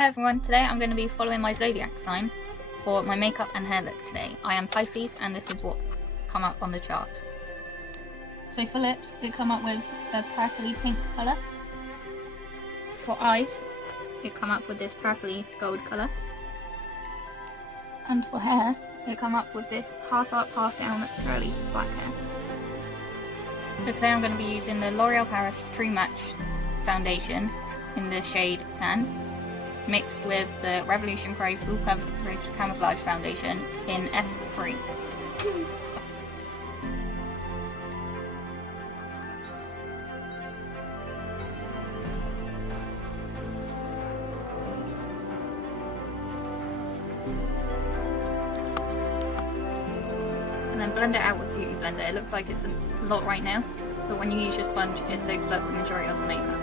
Hi everyone, today I'm going to be following my Zodiac sign for my makeup and hair look today. I am Pisces and this is what come up on the chart. So for lips, it come up with a purpley pink colour. For eyes, it come up with this purpley gold colour. And for hair, it come up with this half up, half down curly black hair. So today I'm going to be using the L'Oreal Paris True Match foundation in the shade Sand, mixed with the Revolution Pro Full Coverage Camouflage Foundation in F3. And then blend it out with Beauty Blender. It looks like it's a lot right now, but when you use your sponge, it soaks up the majority of the makeup.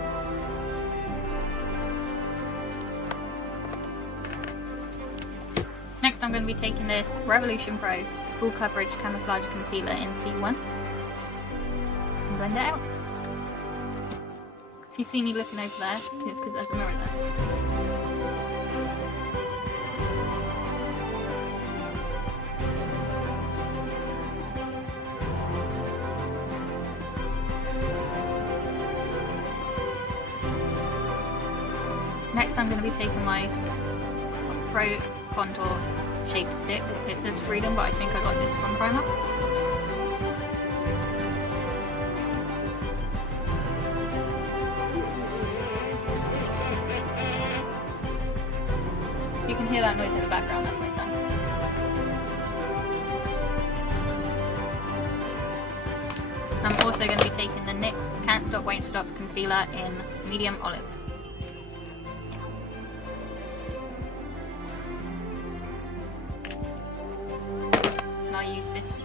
Next I'm going to be taking this Revolution Pro Full Coverage Camouflage Concealer in C1 and blend it out. If you see me looking over there, it's because there's a mirror there. Next I'm going to be taking my Pro Contour shaped stick. It says Freedom, but I think I got this from Primark. You can hear that noise in the background, that's my son. I'm also going to be taking the NYX Can't Stop Won't Stop Concealer in Medium Olive. I use this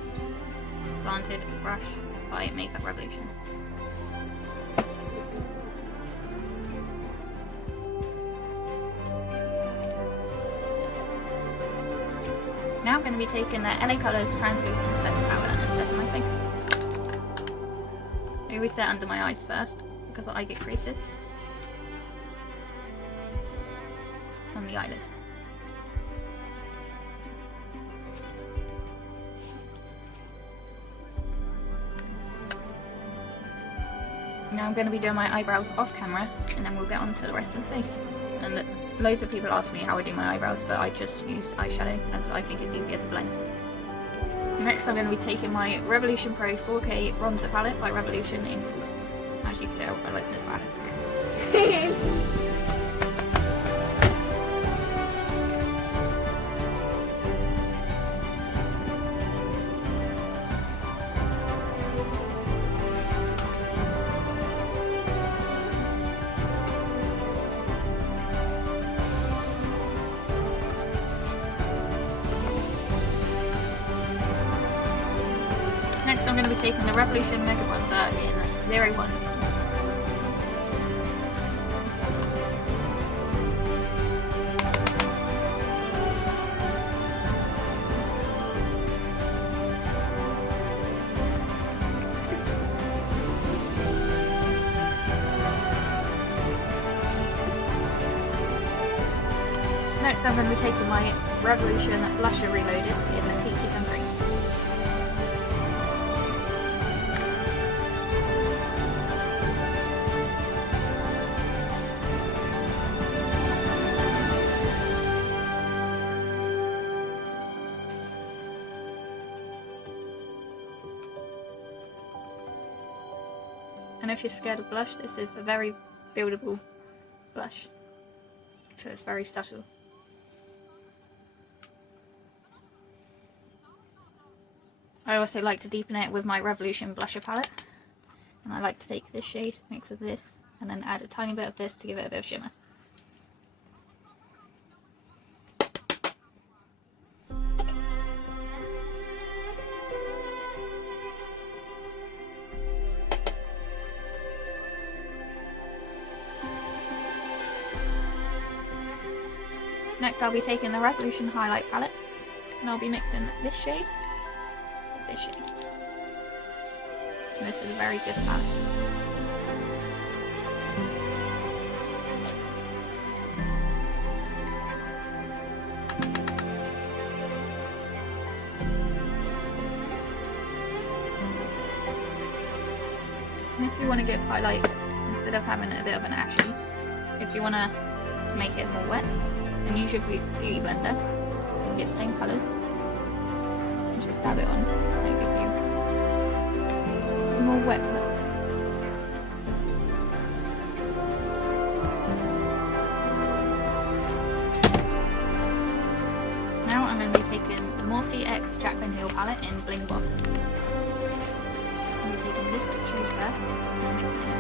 slanted brush by Makeup Revolution. Now I'm going to be taking the LA Colors Translucent Setting Powder and setting my face. I always set under my eyes first because I get creases on the eyelids. Now I'm going to be doing my eyebrows off camera and then we'll get on to the rest of the face. And loads of people ask me how I do my eyebrows, but I just use eyeshadow as I think it's easier to blend. Next I'm going to be taking my Revolution Pro 4K Bronzer Palette by Revolution in Cool. As you can tell, I like this palette. Next I'm going to be taking the Revolution Mega Bronzer in 01. Next I'm going to be taking my Revolution Blusher Reloaded in Peaches and Cream. And if you're scared of blush, this is a very buildable blush. So it's very subtle. I also like to deepen it with my Revolution Blusher palette. And I like to take this shade, mix with this, and then add a tiny bit of this to give it a bit of shimmer. Next I'll be taking the Revolution Highlight Palette and I'll be mixing this shade with this shade. And this is a very good palette. And if you want to give highlight, instead of having a bit of an ashy, if you want to make it more wet, then use your beauty blender, get the same colours, and just dab it on, and it'll give you a more wet look. Now I'm going to be taking the Morphe X Jaclyn Hill palette in Bling Boss. I'm going to be taking this shade first and mixing it in.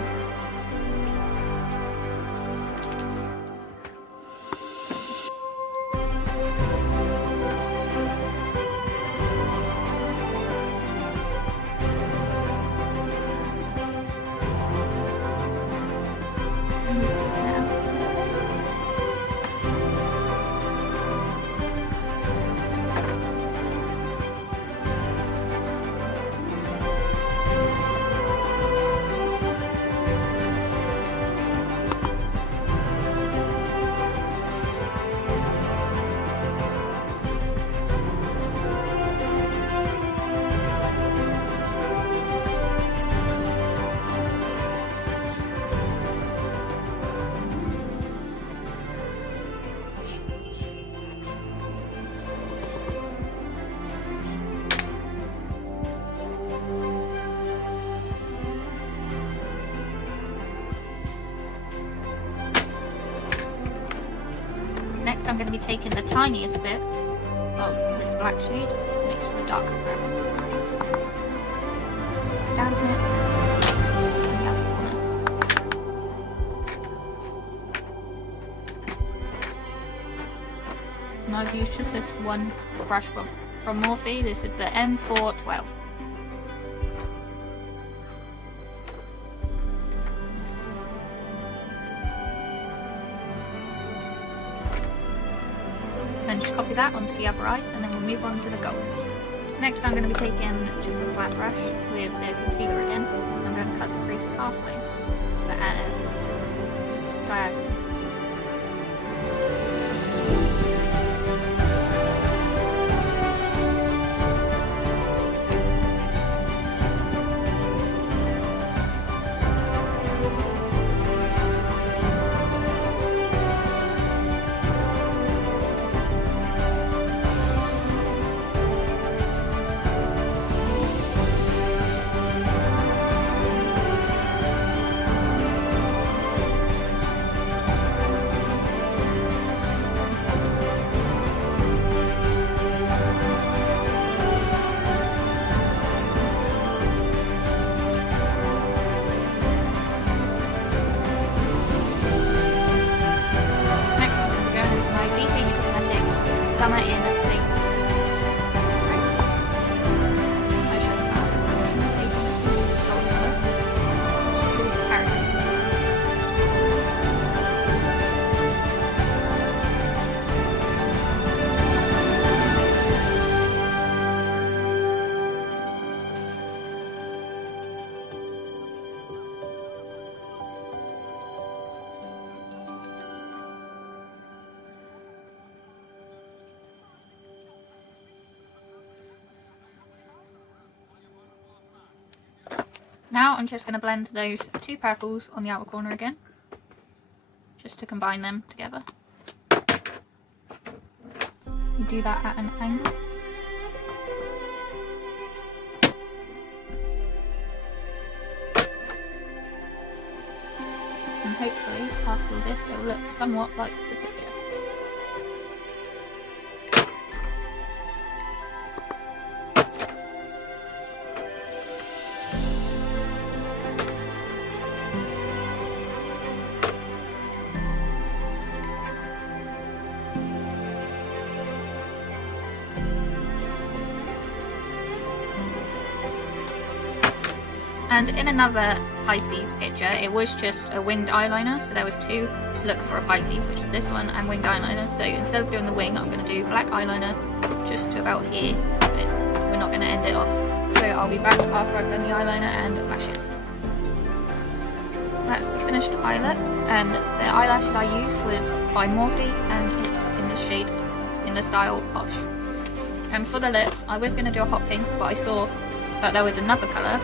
Next I'm going to be taking the tiniest bit of this black shade mixed with the darker brown. Stamping it in the outer corner. And I've used just this one brush from Morphe. This is the M412. Then just copy that onto the other eye, and then we'll move on to the gold. Next I'm going to be taking just a flat brush with the concealer again. I'm going to cut the crease halfway, but diagonally. Summer in St. eyeshadow palette. I'm going to take this gold colour, which is called Paradise. Now I'm just going to blend those two purples on the outer corner again, just to combine them together. You do that at an angle. And hopefully after this it will look somewhat like the picture. And in another Pisces picture, it was just a winged eyeliner. So there was two looks for a Pisces, which was this one and winged eyeliner. So instead of doing the wing, I'm going to do black eyeliner just to about here. But we're not going to end it off. So I'll be back after I've done the eyeliner and lashes. That's the finished eye look. And the eyelash that I used was by Morphe, and it's in the shade, in the style Posh. And for the lips, I was going to do a hot pink, but I saw that there was another colour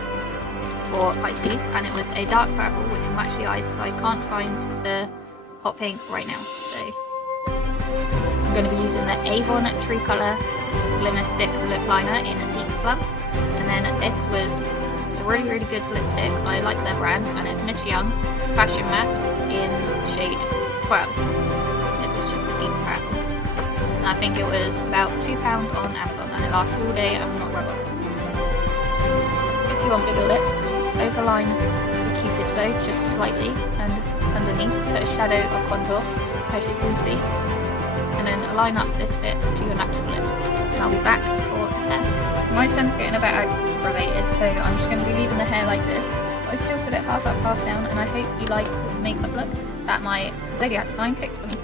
for Pisces, and it was a dark purple which will match the eyes because I can't find the hot pink right now. So I'm going to be using the Avon True Colour Glimmer Stick Lip Liner in a Deep Plum, and then this was a really good lipstick. I like their brand, and it's Miss Young Fashion Matte in shade 12. This is just a deep purple, and I think it was about £2 on Amazon, and it lasts all day and will not rub off. If you want bigger lips, overline the Cupid's bow just slightly, and underneath put a shadow of contour, as you can see, and then line up this bit to your natural lips. And I'll be back for the hair. My sun's getting a bit aggravated, so I'm just going to be leaving the hair like this. I still put it half up, half down, and I hope you like the makeup look that my Zodiac sign picked for me.